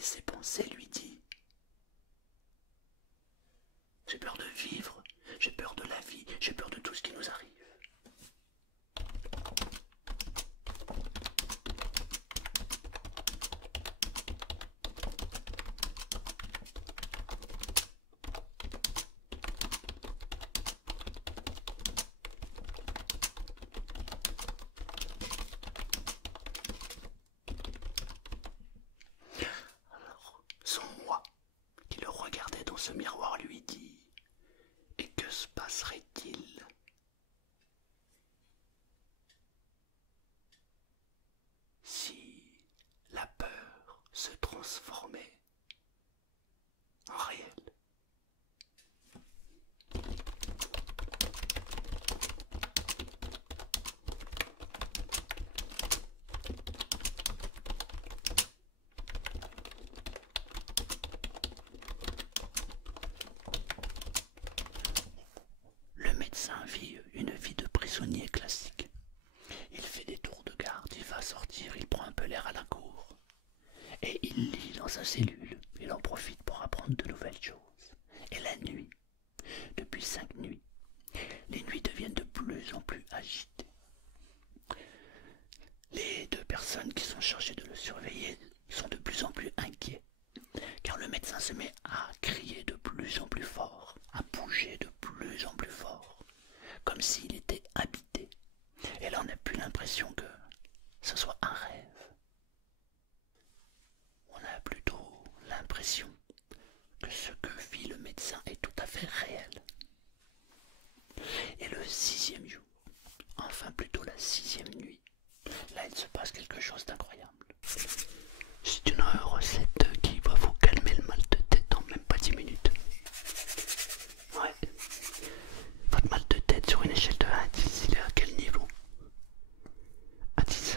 ses pensées, lui dit: j'ai peur de vivre, j'ai peur de la vie, j'ai peur de tout ce qui nous arrive. Alors, son moi, qui le regardait dans ce miroir, lui dit: et que se passerait-il si la peur se transformait en réel? Le médecin vit une vie de prisonnier classique. Il fait des tours de garde, il va sortir, il prend un peu l'air à la cour. Et il lit dans sa cellule, il en profite pour apprendre de nouvelles choses. Et la nuit, depuis 5 nuits, les nuits deviennent de plus en plus agitées. Les 2 personnes qui sont chargées de le surveiller sont de plus en plus inquiets, car le médecin se met à crier de plus en plus fort, à bouger de plus en plus fort, comme s'il était habité. Et là, on n'a plus l'impression que ce soit un rêve. On a plutôt l'impression que ce que vit le médecin est tout à fait réel. Et le 6e jour, enfin plutôt la 6e nuit, là il se passe quelque chose d'incroyable. C'est une recette qui va vous calmer le mal de tête en même pas 10 minutes. Ouais. Votre mal de tête sur une échelle de 1 à 10, il est à quel niveau? À 10.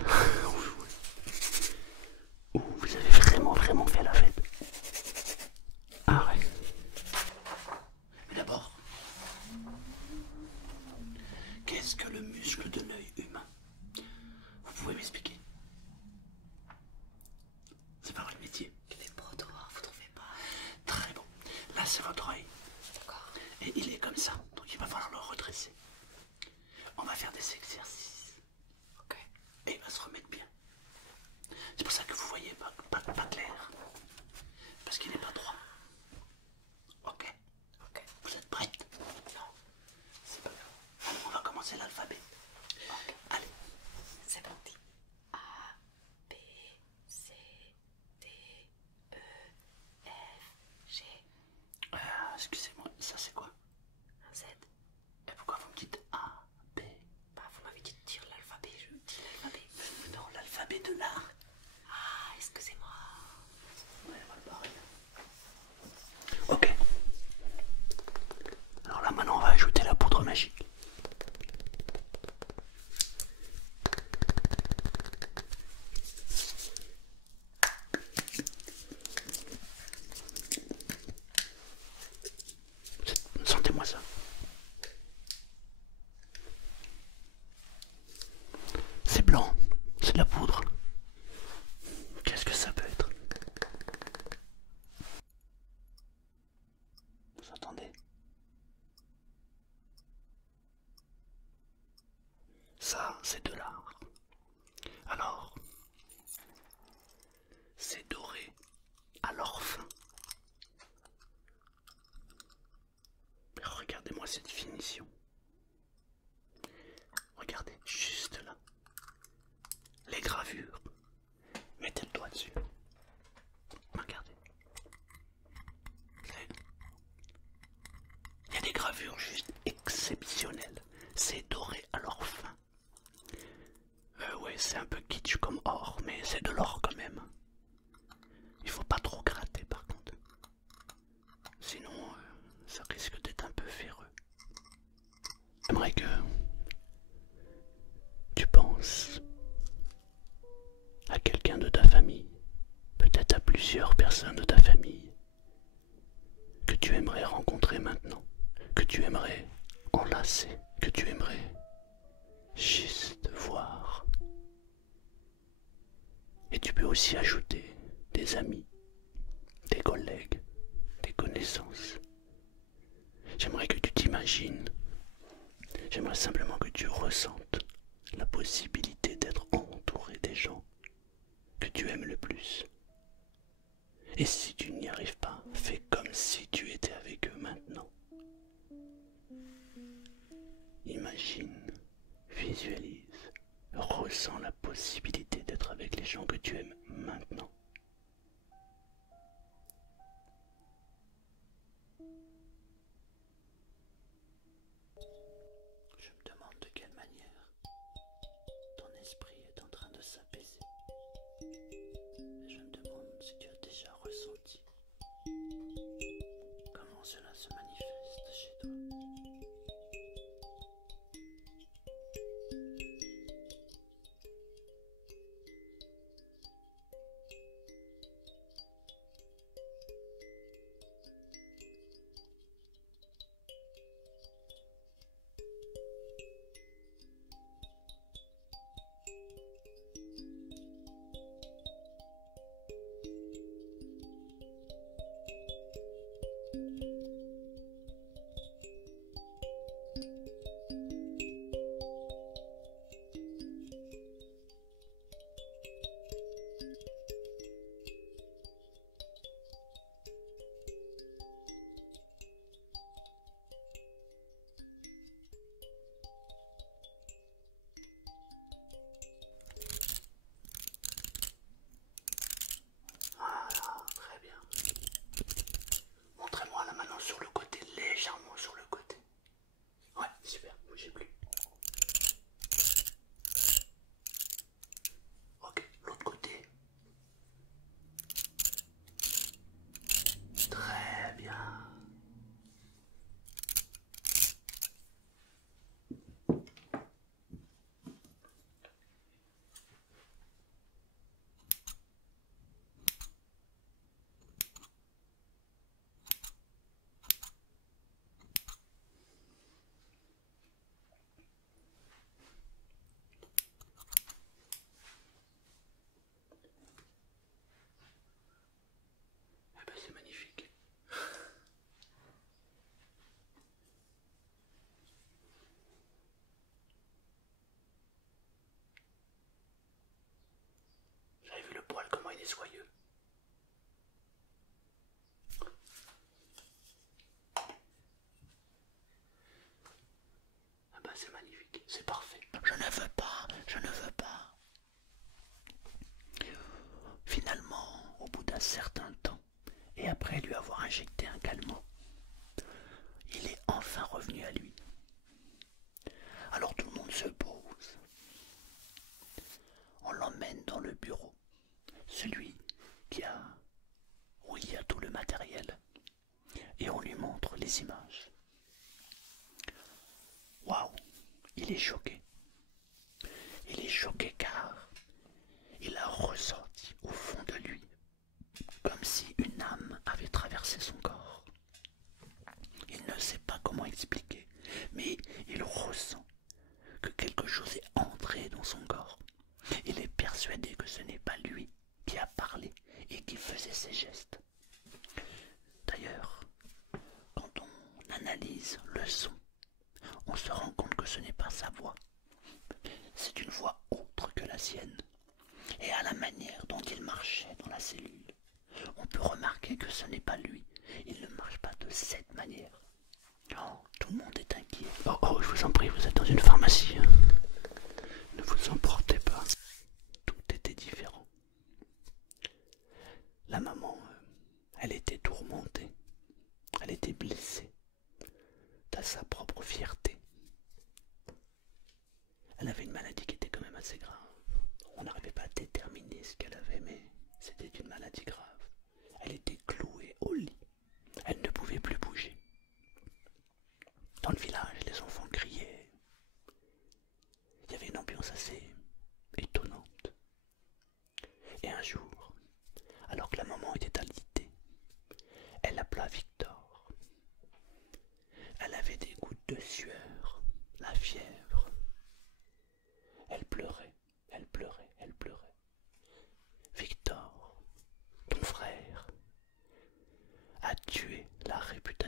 Ouh, vous avez vraiment fait la fête. Ah ouais. Mais d'abord, qu'est-ce que le muscle de l'œil humain? Vous pouvez m'expliquer? C'est pas votre métier. Il est beau dehors, vous trouvez pas? Très bon. Là, c'est votre œil. D'accord. Et il est comme ça, donc il va falloir le redresser. On va faire des exercices. Ok. Et il va se remettre bien. C'est pour ça que vous voyez pas clair. Parce qu'il n'est pas droit. Ok. Ok. Vous êtes prête? Non. C'est pas grave. Allez, on va commencer l'alphabet. Ok. Allez. C'est parti. A, B, C, D, E, F, G. Excusez-moi, ça c'est quoi? Un Z. Et pourquoi vous me dites A, B? Bah, vous m'avez dit de dire l'alphabet, je dis l'alphabet. Non, l'alphabet de l'art. Ah, excusez-moi. Ouais, mal barré. Ok. Alors là maintenant on va ajouter la poudre magique. Sentez-moi ça. C'est blanc, c'est de la poudre. Qu'est-ce que ça peut être? Vous entendez? Ça, c'est de l'art. Alors, c'est doré à l'orphin. Regardez-moi cette finition. Regardez, juste là. Les gravures. Mettez le doigt dessus. Regardez. Il y a des gravures juste exceptionnelles. C'est doré à l'orphin. Ouais, c'est un peu kitsch comme or, mais c'est de l'or quand même. Il faut pas trop gratter par contre. Sinon, ça risque d'être un peu ferreux. J'aimerais que tu penses à quelqu'un de ta famille, peut-être à plusieurs personnes de ta famille, que tu aimerais rencontrer maintenant, que tu aimerais enlacer, que tu aimerais juste voir. Et tu peux aussi ajouter des amis, tes collègues, tes connaissances. J'aimerais que tu t'imagines, j'aimerais simplement que tu ressentes la possibilité d'être entouré des gens que tu aimes le plus. Et si tu n'y arrives pas, fais comme si tu étais avec eux maintenant. Imagine, visualise, ressens la possibilité d'être avec les gens que tu aimes maintenant. Je me demande de quelle manière ton esprit est en train de s'apaiser. Et je me demande si tu as déjà ressenti comment cela se manifeste chez toi. Voilà, très bien. Montrez-moi la maintenant sur le côté, légèrement sur le côté. Ouais, super, bougez plus. Ok, l'autre côté. Très bien. Eh ben, c'est magnifique. Vous avez vu le poil, comment il est soyeux. Ah bah c'est magnifique, c'est parfait. Je ne veux pas, je ne veux pas. Finalement, au bout d'un certain temps, et après lui avoir injecté un calmant, il est enfin revenu à lui. Alors tout le monde se pose. On l'emmène dans le bureau, celui où il y a tout le matériel, et on lui montre les images. Waouh, il est choqué. Il est choqué car il a ressenti au fond de lui comme si une âme avait traversé son corps. Il ne sait pas comment expliquer, mais il ressent que quelque chose est entré dans son corps. Il est persuadé que ce n'est pas lui qui a parlé et qui faisait ces gestes. D'ailleurs, quand on analyse le son, on se rend compte que ce n'est pas sa voix. C'est une voix autre que la sienne. Et à la manière dont il marchait dans la cellule, on peut remarquer que ce n'est pas lui. Il ne marche pas de cette manière. Oh, tout le monde est inquiet. Oh, oh, je vous en prie, vous êtes dans une pharmacie. Ne vous emportez pas. Tout était différent. La maman, elle était tourmentée. Elle était blessée de sa propre fierté. Elle avait une maladie qui était quand même assez grave. On n'arrivait pas à déterminer ce qu'elle avait, mais c'était une maladie grave. Elle était clouée au lit. Elle ne pouvait plus bouger. Dans le village, les enfants criaient. Il y avait une ambiance assez étonnante. Et un jour, alors que la maman était alitée, elle appela Victor. Elle avait des gouttes de sueur, la fièvre. Elle pleurait, elle pleurait, elle pleurait. Victor, ton frère,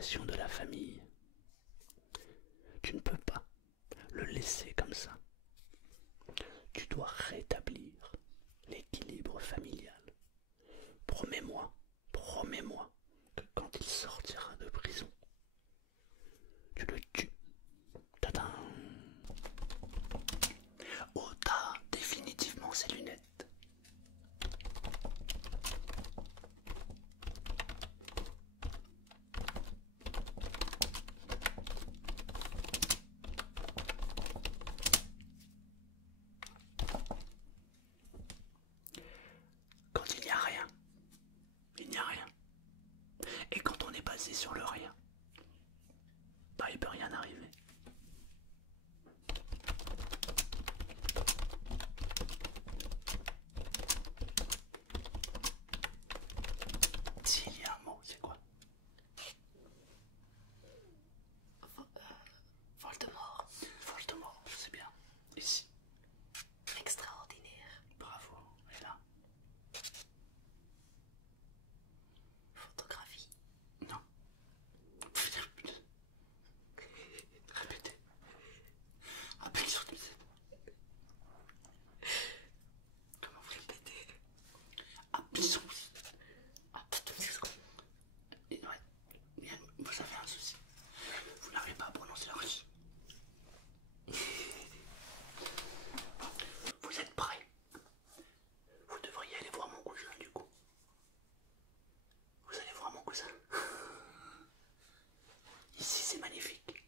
situation de la famille. Tu ne peux pas le laisser comme ça. Tu dois rétablir l'équilibre familial. Promets-moi que quand il sortira de prison, tu le tues. Tadam! Ôta définitivement ses lunettes. Quand il n'y a rien, il n'y a rien. Et quand on est basé sur le rien, bah il peut rien arriver. S'il y a un mot, c'est quoi? Voldemort. Voldemort, c'est bien. Ici, Extraordinaire. bravo. Et là, Photographie. non. Répétez. Appuie sur le. Comment vous répétez? Appuie sur le. Ah, putain, c'est ça. Et ouais, vous avez un souci. Vous n'arrivez pas à prononcer la russe. Vous êtes prêts? Vous devriez aller voir mon cousin du coup. Vous allez voir mon cousin. Ici c'est magnifique.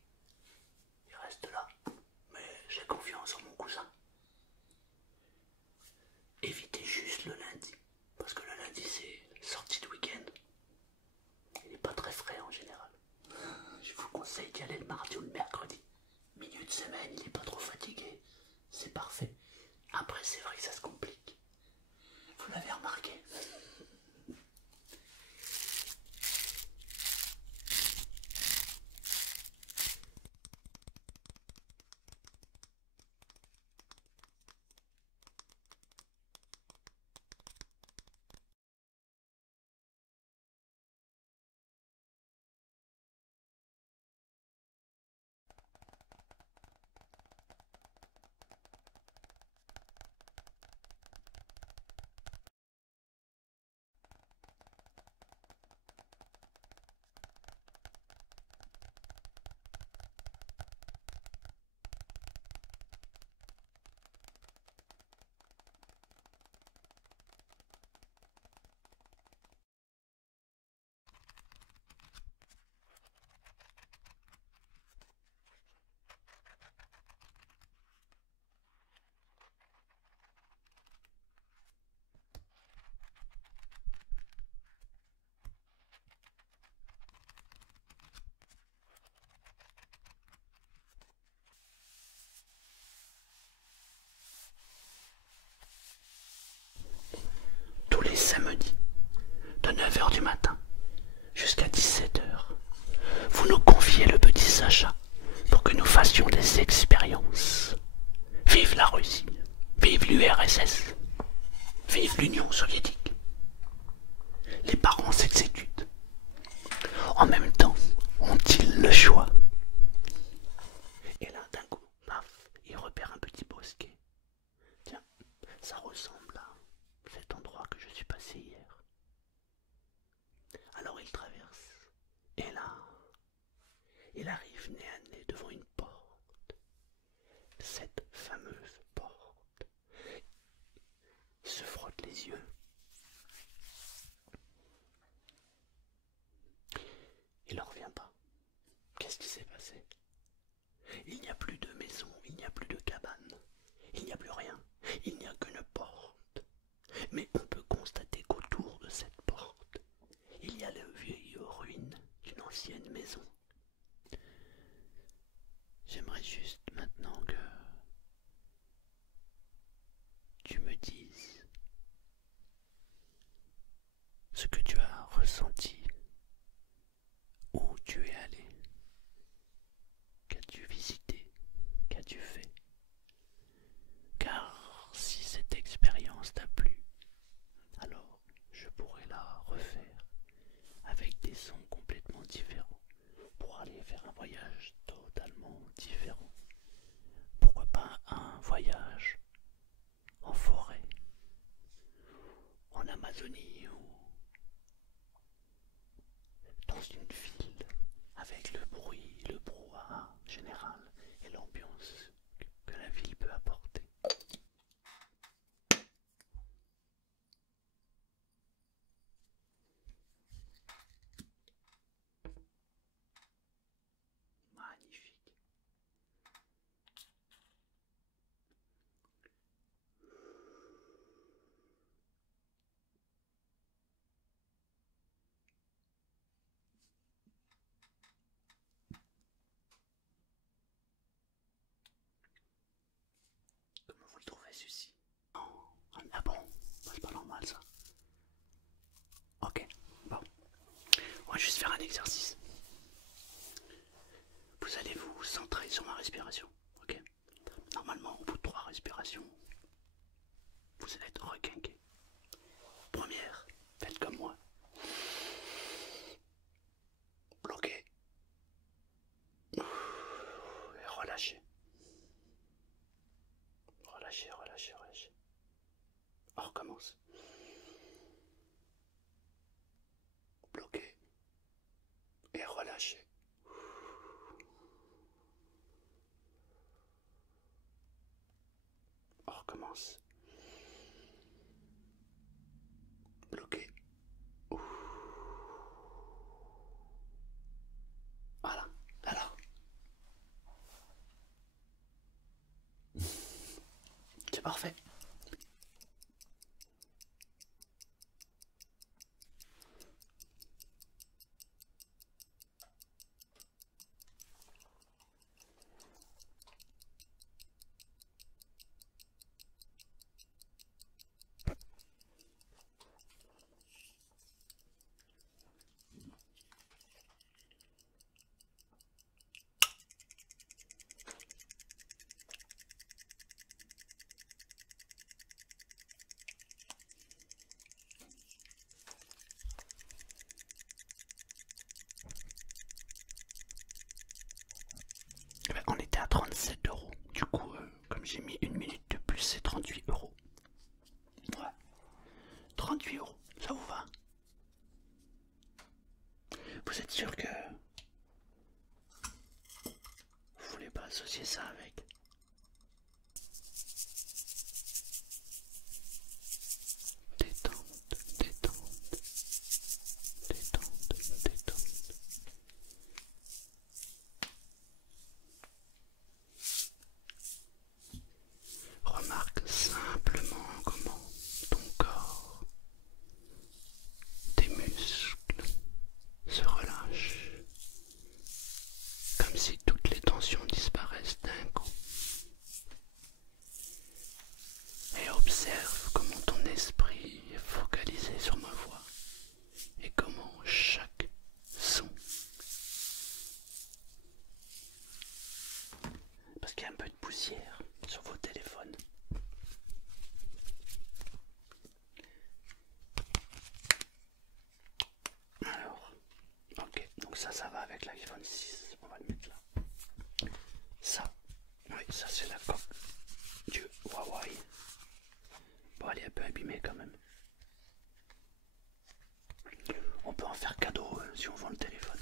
Il reste là. Mais j'ai confiance en mon cousin. Évitez juste le lundi. Parce que le lundi c'est sortie de week-end. Il n'est pas très frais en général. Je vous conseille d'y aller le mardi ou le mercredi. Milieu de semaine, il n'est pas trop fatigué. C'est parfait. Après, c'est vrai que ça se complique. Vous l'avez remarqué? Tous les samedis, de 9h du matin jusqu'à 17h, vous nous confiez le petit Sacha pour que nous fassions des expériences. Vive la Russie, vive l'URSS, vive l'Union soviétique. Les parents s'exécutent. En même temps, ont-ils le choix? Et là, d'un coup, paf, il repère un petit bosquet. Tiens, ça ressemble à cet endroit que je suis passé hier. Alors il traverse. Et là, il arrive nez à nez devant une porte. Cette fameuse porte. Il se frotte les yeux. Il n'en revient pas. Qu'est-ce qui s'est passé? Il n'y a plus de maison, il n'y a plus de cabane, il n'y a plus rien, il n'y a qu'une porte. Mais on peut constater qu'autour de cette porte, il y a les vieilles ruines d'une ancienne maison. J'aimerais juste maintenant que tu me dises ce que tu as ressenti, où tu es allé, qu'as-tu visité, qu'as-tu fait. Car si cette expérience t'a plu, alors je pourrais la refaire avec des sons complètement différents, faire un voyage totalement différent. Pourquoi pas un voyage en forêt, en Amazonie ou dans une ville avec le bruit, le brouhaha général et l'ambiance que la ville peut apporter. Magnifique. Comment vous le trouvez celui-ci? Ah bon, c'est pas normal ça. Ok, bon. On va juste faire un exercice. Vous allez vous centrer sur ma respiration, ok? Normalement, au bout de 3 respirations, vous allez être requinqué. Première, faites comme moi. Bloquez. Et relâchez. Relâchez, relâchez, relâchez. On recommence. Bloquez. Et relâchez. On recommence. Bloqué. Voilà. Alors. C'est parfait. On était à 37 €. Du coup, comme j'ai mis une minute de plus, c'est 38 €. Ouais. 38 €. Ça vous va? Vous êtes sûr que vous voulez pas associer ça avec? Détente, détente, détente, détente. Remarque simplement comment ton corps, tes muscles se relâchent, comme si toutes les tensions disparaissent d'un coup. Et observe comment ton esprit est focalisé sur ma voix et comment chaque son, parce qu'il y a un peu de poussière sur vos téléphones. Alors, ok, donc ça va avec l'iPhone 6, on va le mettre là. Ça, oui, ça c'est la coque du Huawei. Bon, elle est un peu abîmée quand même. On peut en faire cadeau si on vend le téléphone.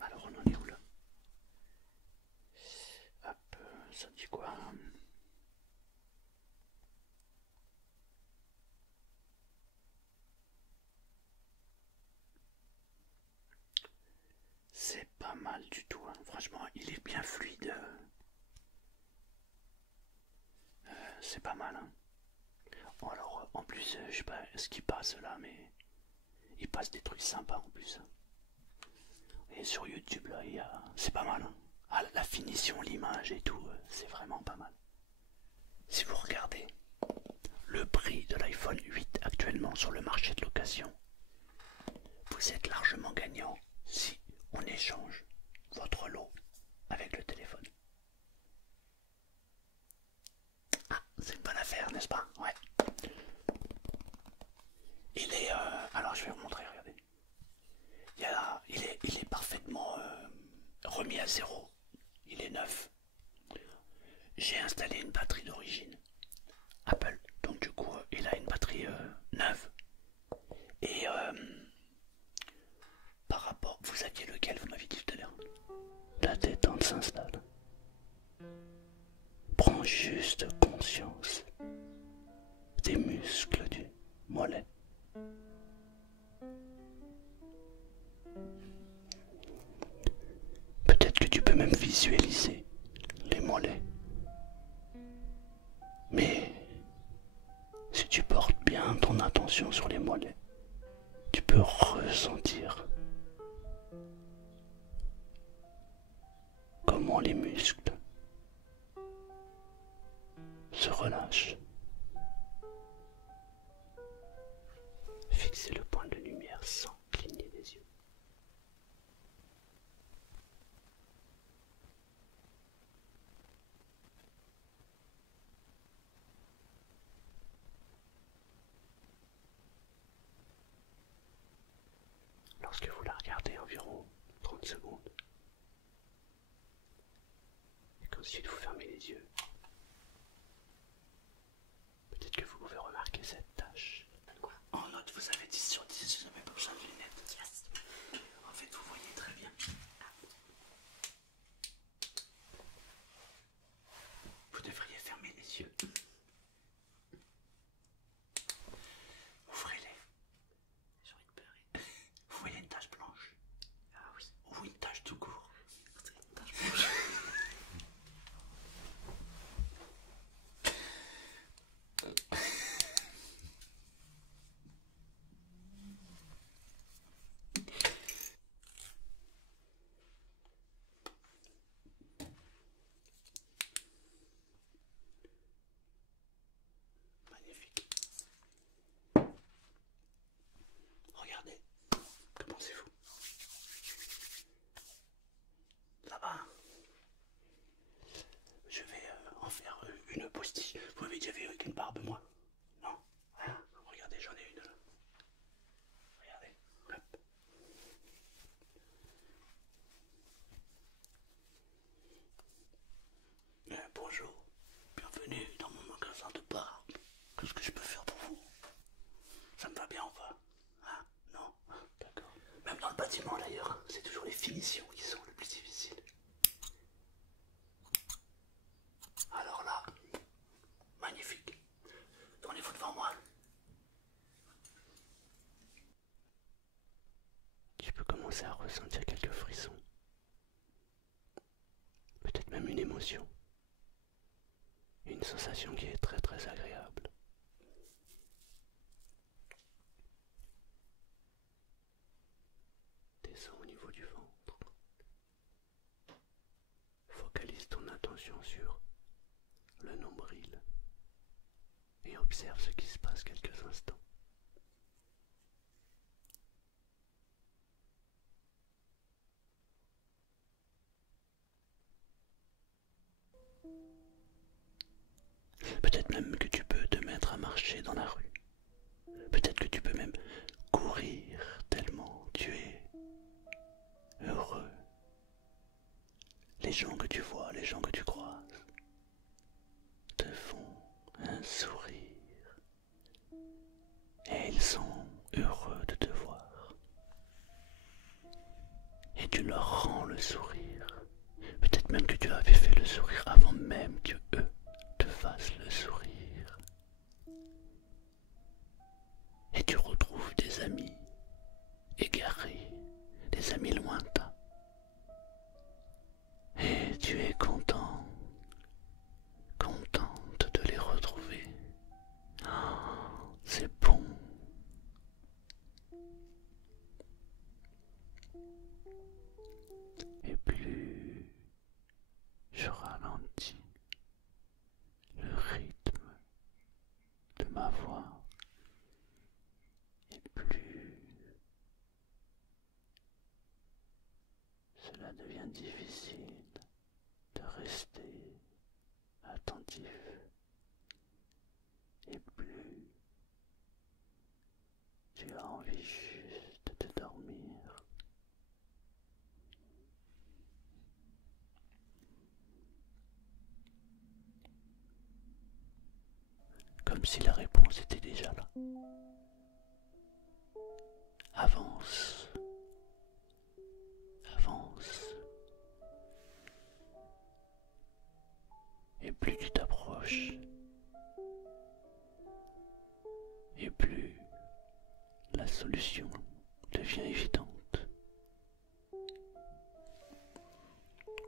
Alors on en est où là? Hop, ça dit quoi? C'est pas mal du tout, hein. Franchement il est bien fluide. C'est pas mal, hein. Bon, alors en plus je sais pas ce qui passe là, mais il passe des trucs sympas en plus. Et sur YouTube là, c'est pas mal, hein. Ah, la finition, l'image et tout, c'est vraiment pas mal. Si vous regardez le prix de l'iPhone 8 actuellement sur le marché de location, vous êtes largement gagnant si on échange votre lot avec le téléphone. Ah, c'est une bonne affaire, n'est-ce pas? Ouais. Il est... alors je vais vous juste conscience des muscles du mollet. Peut-être que tu peux même visualiser les mollets. Mais si tu portes bien ton attention sur les mollets, tu peux ressentir comment les muscles se relâchent. Fixez le point de lumière sans cligner des yeux. Lorsque vous la regardez environ 30 secondes, et qu'ensuite vous fermez les yeux, peut-être que vous pouvez remarquer cette tache. En note, vous avez 10 sur 10, vous n'avez pas besoin de lunettes. Yes. En fait, vous voyez très bien. Vous devriez fermer les yeux. Ouvrez-les. J'ai envie de pleurer. Vous voyez une tache blanche? Ah oui. Ou une tache tout court? C'est une tache blanche. Magnifique. Regardez, comment c'est fou. Ça va. Je vais en faire une postiche. Vous m'avez déjà vu avec une barbe, moi? Non? Voilà. Regardez, j'en ai une là. Regardez. Hop. Bonjour. Bienvenue dans mon magasin de barbe. Qu'est-ce que je peux faire pour vous? Ça me va bien ou pas? Ah, non? D'accord. Même dans le bâtiment d'ailleurs, c'est toujours les finitions qui sont le plus difficiles. Alors là, magnifique. Tournez-vous devant moi. Tu peux commencer à ressentir quelques frissons. Peut-être même une émotion. Une sensation qui est très très agréable. Descends au niveau du ventre. Focalise ton attention sur le nombril et observe ce qui se passe quelques instants. Peut-être même que tu peux te mettre à marcher dans la rue. Peut-être que tu peux même courir tellement tu es heureux. Les gens que tu vois, les gens que tu croises, te font un sourire. Et ils sont heureux de te voir. Et tu leur rends le sourire. Peut-être même que tu avais fait le sourire avant même que eux te fassent le sourire. Et tu retrouves des amis égarés, des amis lointains. Et tu es content, contente de les retrouver. Oh, c'est bon. Et plus je ralentis le rythme de ma voix, et plus cela devient difficile de rester attentif, et plus tu as envie juste de dormir. Comme si la réponse était déjà là. Avance, avance, et plus tu t'approches, solution devient évidente.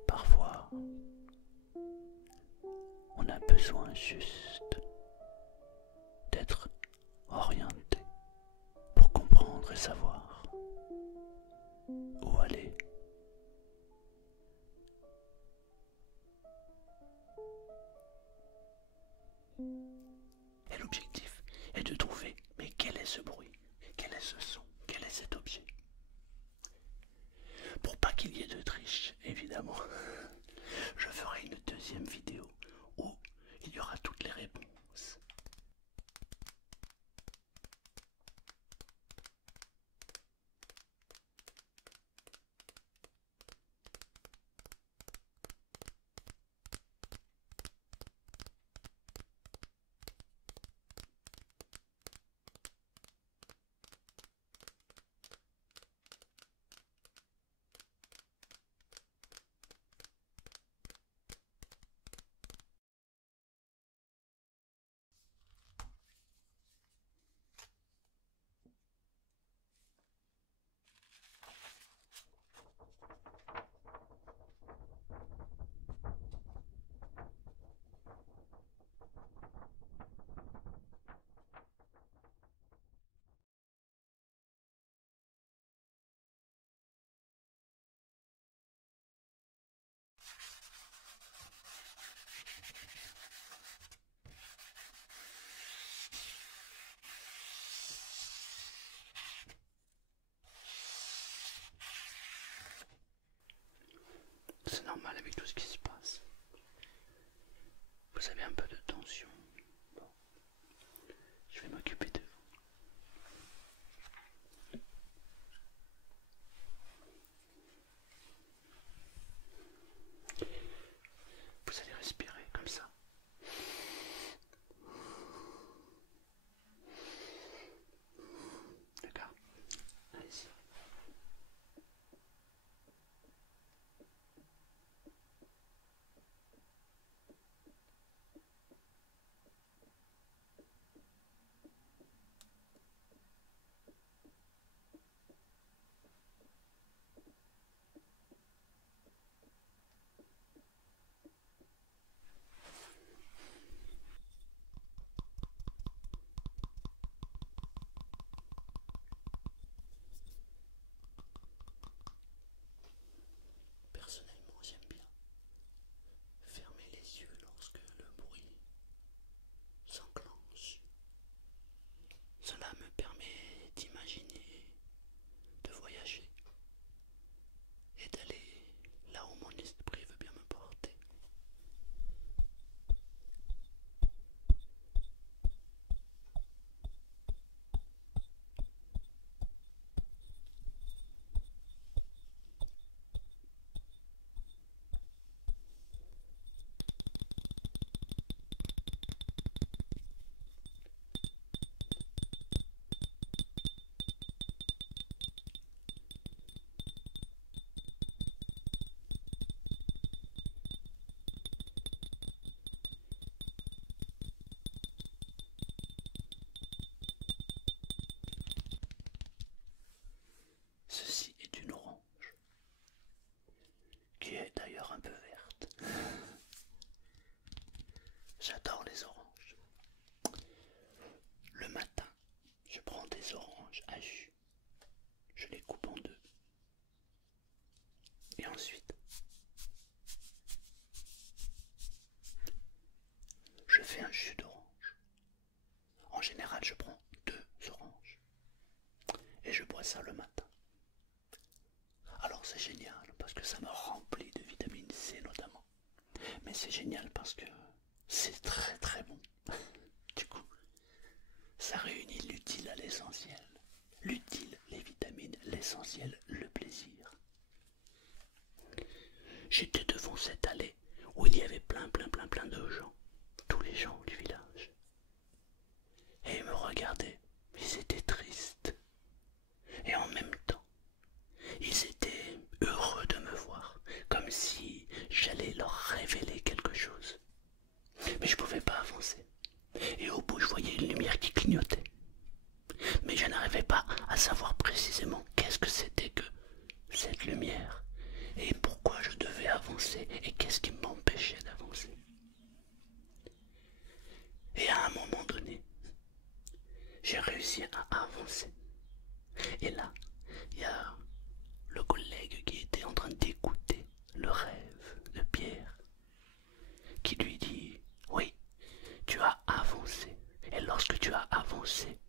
Parfois, on a besoin juste d'être orienté pour comprendre et savoir où aller. Et l'objectif est de trouver, mais quel est ce bruit? Quel est ce son? Quel est cet objet? Pour pas qu'il y ait de triche, évidemment, je ferai une deuxième vidéo où il y aura toutes les réponses. C'est normal avec tout ce qui se passe. Vous avez un peu de tension. Bon. Je vais m'occuper de vous. Vous allez respirer comme ça. D'accord? Allez-y. Personnellement, j'aime bien fermer les yeux lorsque le bruit s'enclenche. Cela me permet d'imaginer, de voyager et d'aller là où mon esprit veut bien me porter. Ceci est une orange, qui est d'ailleurs un peu verte. J'adore les oranges. Le matin, je prends des oranges à jus, je les coupe en deux. Et ensuite, je fais un jus d'orange. En général, je prends 2 oranges. Et je bois ça le matin. Alors c'est génial parce que ça me remplit de vitamine C notamment. Mais c'est génial parce que c'est très très bon. Du coup, ça réunit l'utile à l'essentiel. L'utile, les vitamines, l'essentiel, le plaisir. J'étais devant cette allée où il y avait plein de gens. Tous les gens du village. Et ils me regardaient. Ils étaient tristes. Et en même temps, ils étaient heureux de me voir, comme si j'allais leur révéler quelque chose. Mais je ne pouvais pas avancer. Et au bout, je voyais une lumière qui clignotait. Mais je n'arrivais pas à savoir précisément qu'est-ce que c'était que cette lumière et pourquoi je devais avancer et qu'est-ce qui m'empêchait d'avancer. Et à un moment donné, j'ai réussi à avancer. Et là, il y a le collègue qui était en train d'écouter le rêve de Pierre, qui lui dit: oui, tu as avancé. Et lorsque tu as avancé,